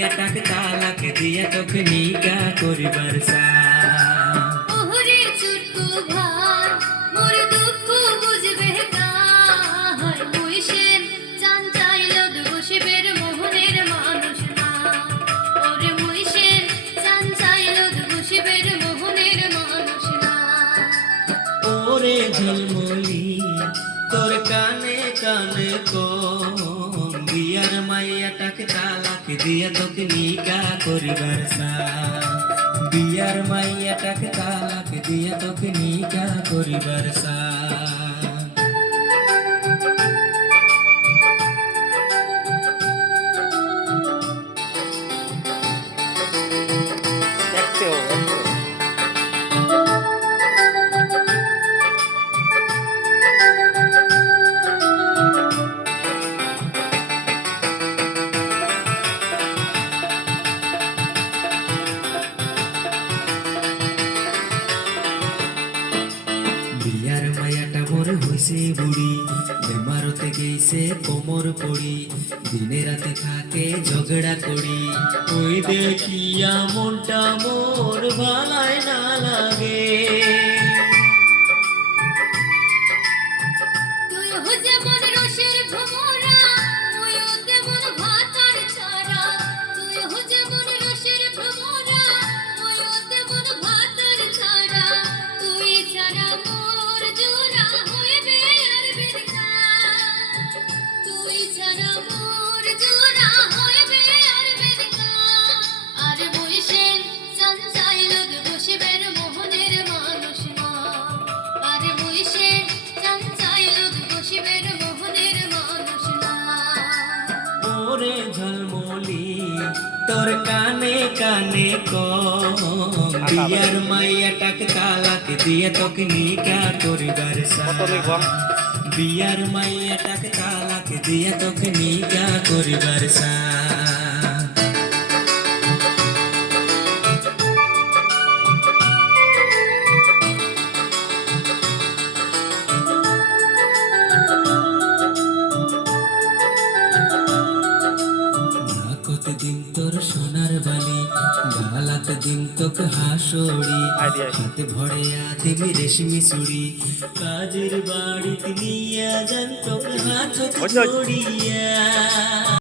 মাইয়াটাক তালাক দিয়া তোকে নিকা করিবার সা ওহরে ছোট্ট ভাই মোর দুঃখ বুঝবে কার মুইশেন চান চাইলো বসিবের মোহনের মানুষ না ওরে মুইশেন চান চাইলো বসিবের মোহনের মানুষ না ওরে ঝলমলি তোর কানে কানে কম বিয়ার মাইয়াটাক তালাক দিয়া তোকে নিকা করিবার সা বিয়ার মাইয়াটাক তালাক দিয়া তোকে নিকা করিবার সা বিয়ার মায়াটা মোর হইছে বুড়ি বেমারতে গেছে কোমর পড়ি দিনে রাতে থাকে ঝগড়া করি ওই দেখিয়া মনটা মোর ভালায় না লাগে তুই হো যেমন রসের ভোমরা ওইও তেমন ভাতার ছাড়া তুই হো যেমন রসের ভোমরা ওইও তেমন ভাতার ছাড়া তুই ছাড়া মোর জোড়া হইবে আর বেদকা তুই ছাড়া মোর জোড়া হইবে আর বেদকা আর বইসেন চান চাইলো বসিবের মোহনের মানুষ না আর বইসেন চান চাইলো বসিবের মোহনের মানুষ না ওরে ঝলমলি তোর কানে কানে কম বিয়ার মাইয়াটাক তালাক দিয়া তোকে নিকা করিবার সা বিয়ার মাইয়াটাক তালাক দিয়া তোকে নিকা করিবার সা কতদিন তোর সোনার বালি গালাতে দিন তোকে হাসড়ি হাতে ভরে আদিমি রেশমি চুড়ি কাজের বাড়িতে নিয়ে যান তোকে হাত ছড়িয়া